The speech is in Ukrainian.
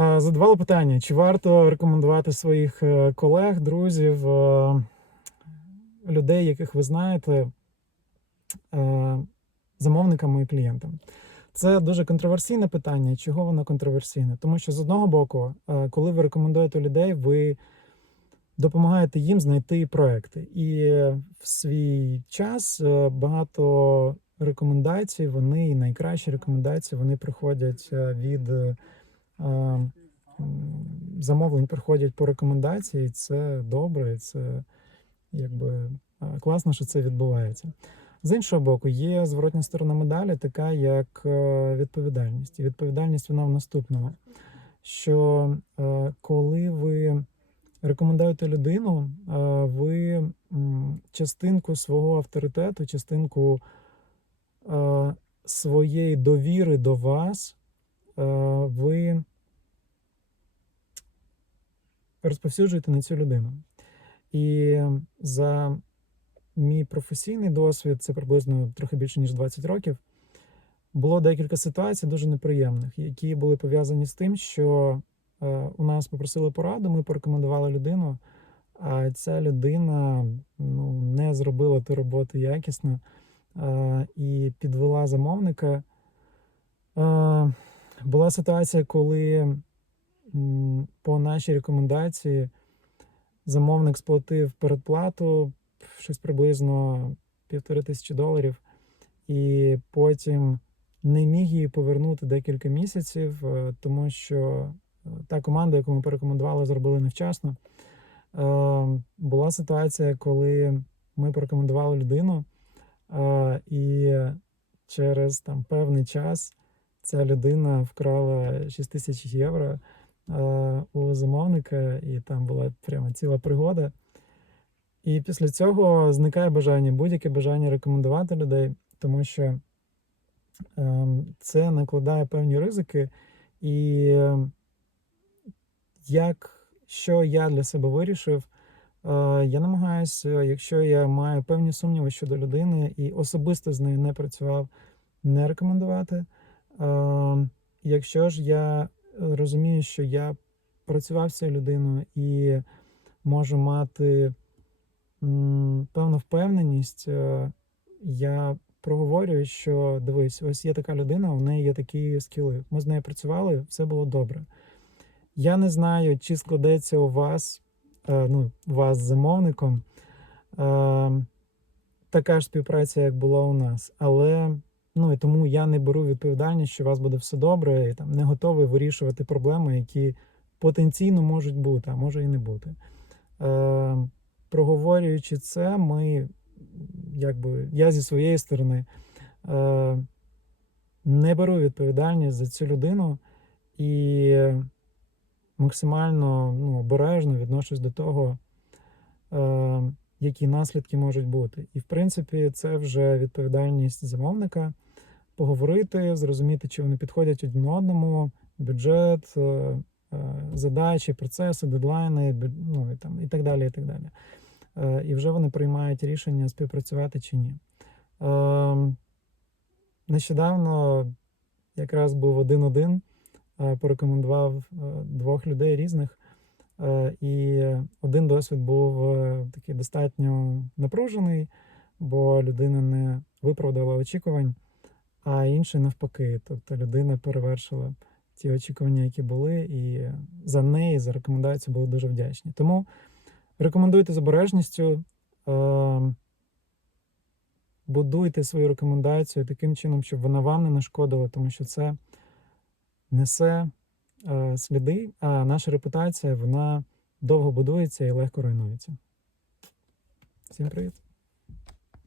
Е, Задавали питання, чи варто рекомендувати своїх е, колег, друзів, е, людей, яких ви знаєте, е, замовникам і клієнтам. Це дуже контроверсійне питання. Чого воно контроверсійне? Тому що з одного боку, коли ви рекомендуєте людей, ви допомагаєте їм знайти проекти. І в свій час багато рекомендацій, вони найкращі рекомендації вони приходять від замовлень, приходять по рекомендації. Це добре, це якби е, класно, що це відбувається. З іншого боку, є зворотня сторона медалі, така як е, відповідальність. І відповідальність вона в наступному: що е, коли ви рекомендуєте людину, е, ви частинку свого авторитету, частинку е, своєї довіри до вас, е, ви розповсюджуєте на цю людину. І за мій професійний досвід, це приблизно трохи більше ніж 20 років. Було декілька ситуацій дуже неприємних, які були пов'язані з тим, що е, у нас попросили пораду, ми порекомендували людину, а ця людина ну, не зробила ту роботу якісно е, і підвела замовника. Е, була ситуація, коли по нашій рекомендації замовник сплатив передплату щось приблизно півтори тисячі доларів, і потім не міг її повернути декілька місяців, е, тому що е, та команда, яку ми порекомендували, зробили невчасно. Е, Була ситуація, коли ми порекомендували людину, і через там певний час ця людина вкрала 6 тисяч євро у замовника, і там була прямо ціла пригода. І після цього зникає бажання, будь-яке бажання рекомендувати людей, тому що ем, це накладає певні ризики. І ем, як що я для себе вирішив, е, я намагаюся, якщо я маю певні сумніви щодо людини і особисто з нею не працював, не рекомендувати. Ем, Якщо ж я розумію, що я працював цією людиною і можу мати певну впевненість, е, я проговорюю, що дивись, ось є така людина, у неї є такі скіли. Ми з нею працювали, все було добре. Я не знаю, чи складеться у вас, е, ну, у вас з замовником, е, така ж співпраця, як була у нас. Але ну і тому я не беру відповідальність, що у вас буде все добре, і там не готовий вирішувати проблеми, які потенційно можуть бути, а може і не бути. Е, проговорюючи це, ми, якби я зі своєї сторони е, не беру відповідальність за цю людину і максимально ну, обережно відношусь до того, е, які наслідки можуть бути. І в принципі, це вже відповідальність замовника поговорити, зрозуміти, чи вони підходять один одному, бюджет, е, е, задачі, процеси, дедлайни, ну, і, там, і так далі. І так далі. Е, І вже вони приймають рішення співпрацювати чи ні. Е, Нещодавно якраз був один-один, порекомендував двох людей різних. Е, І один досвід був е, такий достатньо напружений, бо людина не виправдала очікувань, а інший навпаки. Тобто людина перевершила ті очікування, які були, і за неї, за рекомендацію були дуже вдячні. Тому рекомендуйте з обережністю, е, будуйте свою рекомендацію таким чином, щоб вона вам не нашкодила, тому що це несе сліди, а наша репутація вона довго будується і легко руйнується. Всім привіт!